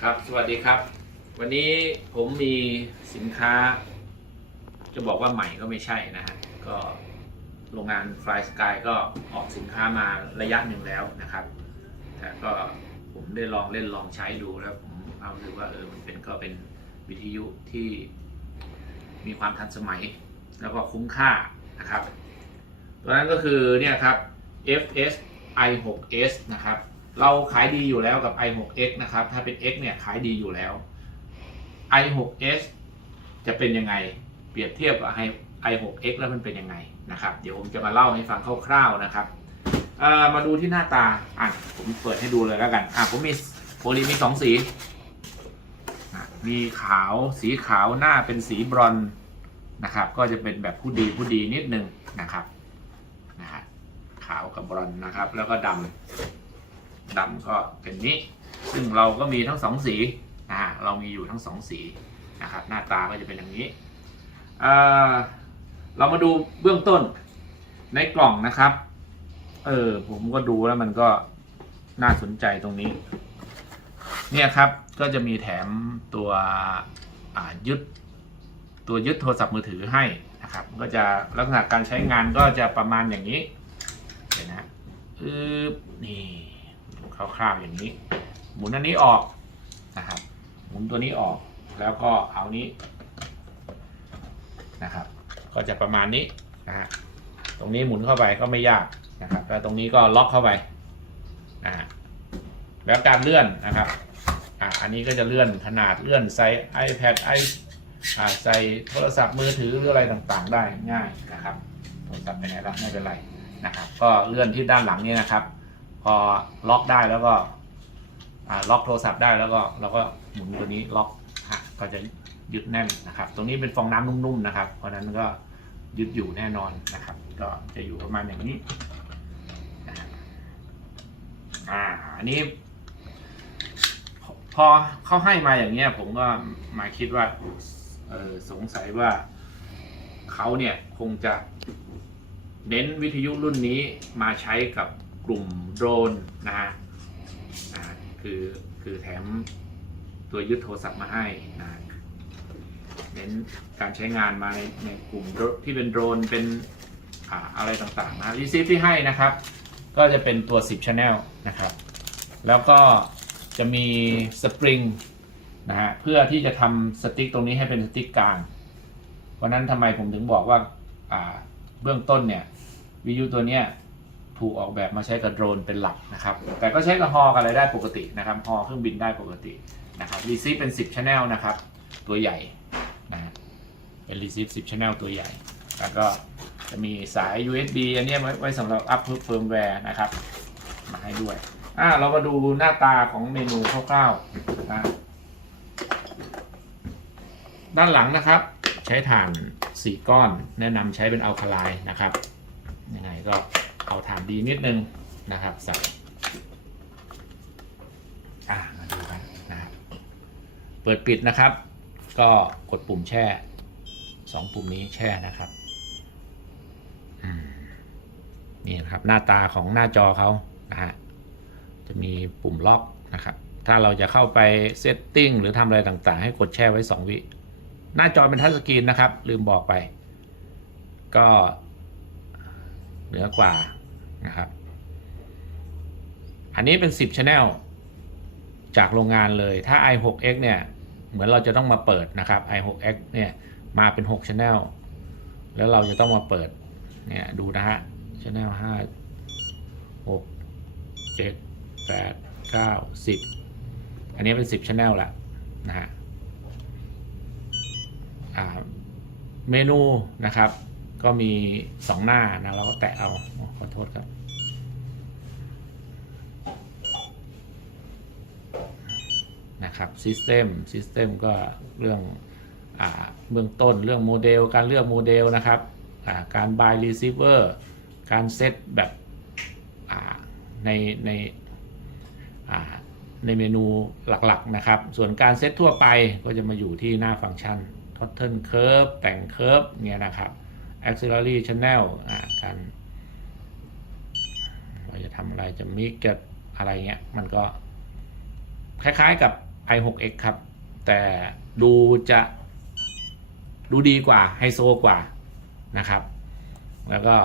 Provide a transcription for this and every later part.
ครับสวัสดีครับ วันนี้ผมมีสินค้า จะบอกว่าใหม่ก็ไม่ใช่นะฮะก็โรงงาน Fly Sky ก็ออกสินค้ามาระยะหนึ่งแล้วนะครับ แต่ก็ผมได้ลองเล่นลองใช้ดูแล้วผมเอาถือว่าเออมันเป็นก็เป็นวิทยุที่มีความทันสมัย แล้วก็คุ้มค่านะครับ ตัวนั้นก็คือเนี่ยครับ FS i6s นะครับ เราขายดีอยู่แล้วกับ i6x นะครับ ถ้าเป็น x เนี่ยขายดีอยู่แล้ว i6s จะเป็นยังไง เปรียบเทียบกับ i6x แล้วมันเป็นยังไงนะครับ เดี๋ยวผมจะมาเล่าให้ฟังคร่าวๆนะครับมาดูที่หน้าตา อะ ผมเปิดให้ดูเลยแล้วกัน อะ ผมมีโพลีมีสองสี มีขาว สีขาวหน้าเป็นสีบรอนนะครับ ก็จะเป็นแบบผู้ดีผู้ดีนิดนึงนะครับ นะฮะ ขาวกับบรอนนะครับ แล้วก็ดำ ดำก็เป็นนี้ ซึ่งเราก็มีทั้งสองสีนะฮะเรามีอยู่ทั้งสองสีนะครับหน้าตาก็จะเป็นอย่างนี้เอ่อเรามาดูเบื้องต้นในกล่องนะครับ เออผมก็ดูแล้วมันก็น่าสนใจตรงนี้ เนี่ยครับก็จะมีแถมตัวยึดตัวยึดโทรศัพท์มือถือให้นะครับ ก็จะลักษณะการใช้งานก็จะประมาณอย่างนี้เห็นนะอึบนี่ คร่าวๆอย่างนี้ หมุนอันนี้ออกนะครับ หมุนตัวนี้ออกแล้วก็เอานี้นะครับ ก็จะประมาณนี้นะฮะตรงนี้หมุนเข้าไปก็ไม่ยากนะครับแล้วตรงนี้ก็ล็อกเข้าไปนะฮะแล้วการเลื่อนนะครับอ่าอันนี้ก็จะเลื่อนขนาดเลื่อนใส่ iPad ไออ่าใส่โทรศัพท์มือถือหรืออะไรต่างๆ ได้ง่ายนะครับโทรศัพท์ไปไหนละไม่เป็นไรนะครับ ก็เลื่อนที่ด้านหลังนี่นะครับ พอล็อกได้แล้วก็ล็อกโทรศัพท์ได้แล้วก็เราก็หมุนตัวนี้ล็อกก็จะยึดแน่นนะครับ ตรงนี้เป็นฟองน้ำนุ่มๆนะครับ เพราะฉะนั้นก็ยึดอยู่แน่นอนนะครับ ก็จะอยู่ประมาณอย่างนี้อ่าอันนี้ พอเขาให้มาอย่างเงี้ย ผมก็มาคิดว่าเออสงสัยว่าเขาเนี่ยคงจะเน้นวิทยุรุ่นนี้มาใช้กับ กลุ่มโดรนนะฮะคือคือแถมตัวยึดโทรศัพท์มาให้นะเน้นการใช้งานมาในในกลุ่มโดรที่เป็นโดรนเป็นอ่าอะไรต่างๆนะรีซีฟที่ให้นะครับ ก็จะเป็นตัว 10 Channel นะครับ แล้วก็จะมีสปริงนะฮะเพื่อที่จะทำสติ๊กตรงนี้ให้เป็นสติ๊กกลางเพราะนั้นทำไมผมถึงบอกว่าเบื้องต้นเนี่ยวิทยุตัวเนี้ย ถูกออกแบบมาใช้กับโดรนเป็นหลักนะครับ แต่ก็ใช้กับฮอกับอะไรได้ปกตินะครับฮอเครื่องบินได้ปกตินะครับรีซีฟเป็น 10 Channel นะครับ ตัวใหญ่นะเป็นรีซีฟ10 Channel ตัวใหญ่ แล้วก็จะมีสาย USB อันเนี้ยไว้ไว้สำหรับอัพเฟิร์มแวร์นะครับ มาให้ด้วยอ่าเรามาดูหน้าตาของเมนูคร่าวๆนะด้านหลังนะครับ ใช้ถ่าน 4 ก้อน แนะนำใช้เป็นอัลคาไลน์นะครับยังไงก็ เอาถานดีนิดนึงนะครับใส่อ่ามาดูกันนะครับเปิดปิดนะครับ ก็กดปุ่มแช่สองปุ่มนี้แช่นะครับนี่นะครับหน้าตาของหน้าจอเขานะฮะจะมีปุ่มล็อกนะครับ ถ้าเราจะเข้าไปเซตติ้งหรือทำอะไรต่างๆ ให้กดแช่ไว้ 2 วิหน้าจอเป็นทัชสกรีนนะครับ ลืมบอกไป ก็เหนือกว่า นะครับ อันนี้เป็น 10 Channel จากโรงงานเลย ถ้า i6x เนี่ย เหมือนเราจะต้องมาเปิดนะครับ i6x เนี่ย มาเป็น 6 Channel แล้วเราจะต้องมาเปิด เนี่ย ดูนะฮะ Channel 5 6 7 8 9 10 อันนี้เป็น 10 Channel ละนะฮะเมนูนะครับ ก็มีสองหน้านะเราก็แตะเอาขอโทษครับนะครับ System System ก็เรื่องอเบื้องต้นเรื่องโมเดล การเลือกโมเดลนะครับการ buy receiver การเซตแบบในในในเมนูหลักๆนะครับ ส่วนการเซตทั่วไปก็จะมาอยู่ที่หน้าฟังก์ชัน Total Curve แต่ง Curve เนี่ยนะครับ Auxiliary Channel อ่าการเราจะทำอะไรจะมิกกับอะไรเงี้ย มันก็คล้ายๆกับ i6x ครับ แต่ดูจะดูดีกว่าไฮโซกว่านะครับ แล้วก็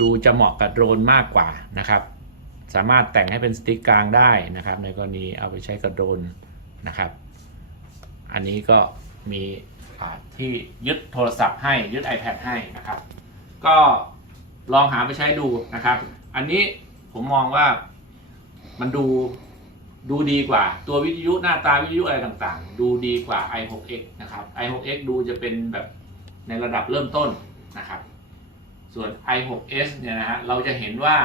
ดูจะเหมาะกับโดรนมากกว่านะครับ สามารถแต่งให้เป็นสติ๊กกลางได้นะครับ ในกรณีเอาไปใช้กับโดรนนะครับ อันนี้ก็มี ที่ยึดโทรศัพท์ให้ยึด iPad ให้นะครับ ก็ลองหาไปใช้ดูนะครับ อันนี้ผมมองว่ามันดูดูดีกว่า ตัววิทยุหน้าตาวิทยุอะไรต่างๆ ดูดีกว่า i6x นะครับ i6x ดูจะเป็นแบบในระดับเริ่มต้นนะครับ ส่วน i6s เนี่ยนะฮะเราจะเห็นว่า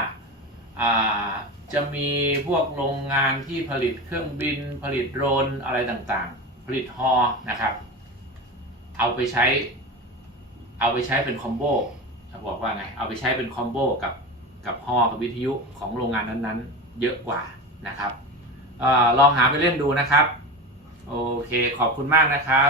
าจะมีพวกโรงงานที่ผลิตเครื่องบิน ผลิตโดรนอะไรต่างๆ ผลิตฮอนะครับ เอาไปใช้ เอาไปใช้เป็นคอมโบจะบอกว่าไง เอาไปใช้เป็นคอมโบกับกับฮอกับวิทยุของโรงงานนั้นๆ เยอะกว่านะครับออลองหาไปเล่นดูนะครับ โอเคขอบคุณมากนะครับ